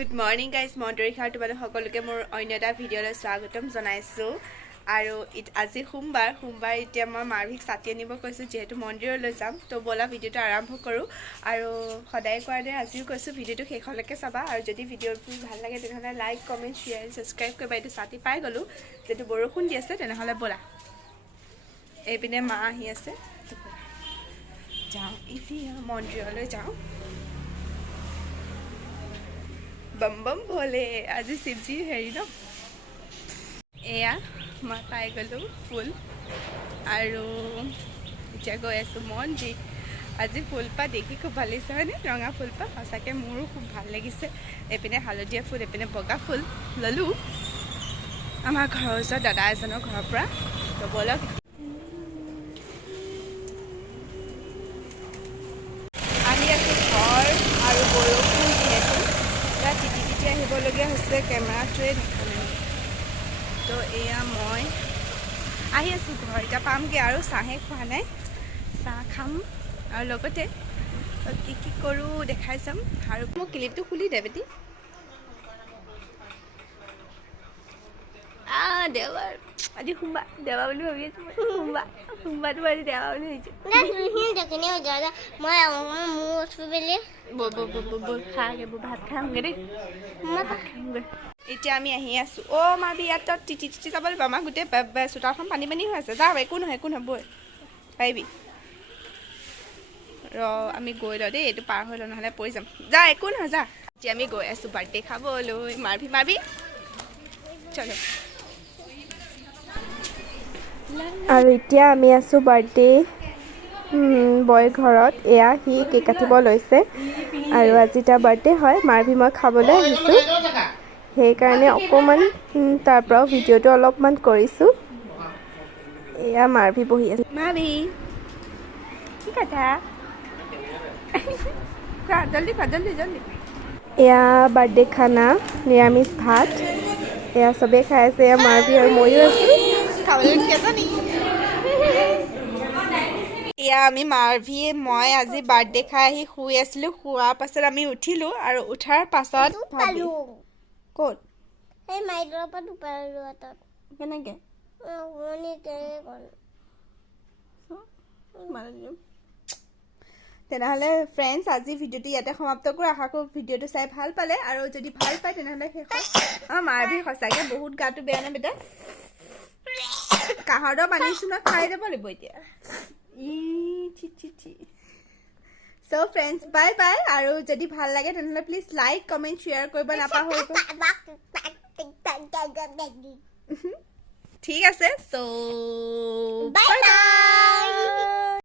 Good morning guys, antarikha তোমালোক সকলোকে মোৰ অন্য এটা ভিডিঅ'লৈ স্বাগতম জনাইছো আৰু আজি সোমবাৰ এতিয়া মই মাৰভিক ছাতি আনিব কৈছো যেহেতু মন্দিৰলৈ যাম তো বলা ভিডিঅ'টো আৰম্ভ কৰো আৰু সদায় কোৱাৰে আজিও কৈছো ভিডিঅ'টো শেষলৈকে চাবা আৰু যদি ভিডিঅ'টো ভাল লাগে তেনেহলে লাইক কমেন্ট শেয়াৰ সাবস্ক্ৰাইব কৰিবা এইটো ছাতি পাই গলো যেটো বৰষুণ দি আছে তেনেহলে বলা এইপিনে মা আহি আছে যাও এতিয়া মন্দিৰলৈ যাও बम बम भोले आज शिवजी हेरी न एया मैं पाई गलो फुल और इतना गई आसो मन्दिर आज फुलपा देखी खूब भाल लगे है रंगा फुलपा सचाके मोरो खूब भल लगे एपिने हालधिया फुल एपिने बगा फुल ललो आम घर ओर दादा एजर घर तो बोलक घर और बरषुण আহিবলগীয়া হৈছে কেমেৰাটোৱে দেখালে তো এয়া মই আহি আছো ঘৰ এতিয়া পামগে আৰু চাহে খোৱা নাই চাহ খাম আৰু লগতে কি কৰো দেখাই চাম আৰু মই ক্লিপটো খুলি দে বেটি দেওবাৰ আজি সোমবাৰ দেওবাৰ বুলি ভাবি আছো সোমবাৰটো আজি দেওবাৰ বুলি ভাবিছো ভাত খামগে দেই এতিয়া আমি আহি আছো মাবি ইয়াত তিতি যাব লাগিব আমাৰ গোটেই চোতালখন পানী হৈ আছে যাওঁ একো নহয় বৈ পাৰিবি আমি গৈ লওঁ দেই এইটো পাৰ হৈ লওঁ নহ'লে পৰি যাম যা একো নহয় যা এতিয়া আমি গৈ আছো বাৰ্থডে খাবলৈ মাৰবি চলো আৰু এতিয়া আমি আছো বাৰ্থডে বয় ঘৰত এয়া হি কেক কাটিব লৈছে আৰু আজি তাৰ বাৰ্থডে হয় মাৰভি মই খাবলৈ আহিছো সেইকাৰণে অকমান তাৰ পৰা ভিডিঅ'টো অলপমান কৰিছো এয়া মাৰভি বহি আছে মাৰভি কি কথা জলদি এয়া বাৰ্থডে খানা নিৰামিষ ভাত এয়া চবেই খাই আছে এয়া মাৰভি আৰু ময়ো আছো এয়া আমি মাৰভিয়ে মই আজি বাৰ্থডে খাই আহি শুই আছিলো শুৱাৰ পাছত আমি উঠিলো আৰু উঠাৰ পাছত ক'ত এই মাইলৰ পৰা দুপালো আতত কেনেকে তেনেহ'লে ফ্ৰেণ্ডছ আজি ভিডিঅ'টো ইয়াতে সমাপ্ত কৰোঁ আশা কৰোঁ ভিডিঅ'টো চাই ভাল পালে আৰু যদি ভাল পায় তেনেহ'লে শেষত মাৰভি সঁচাকৈ বহুত গাটো বেয়া নে বেটা কাহৰ পানী চুনা খাই যাব লাগিব এতিয়া So friends, bye bye. আৰু যদি ভাল লাগে তেনেহলে প্লিজ লাইক কমেন্ট শেয়াৰ কৰিব নাপাহৰিব ঠিক আছে so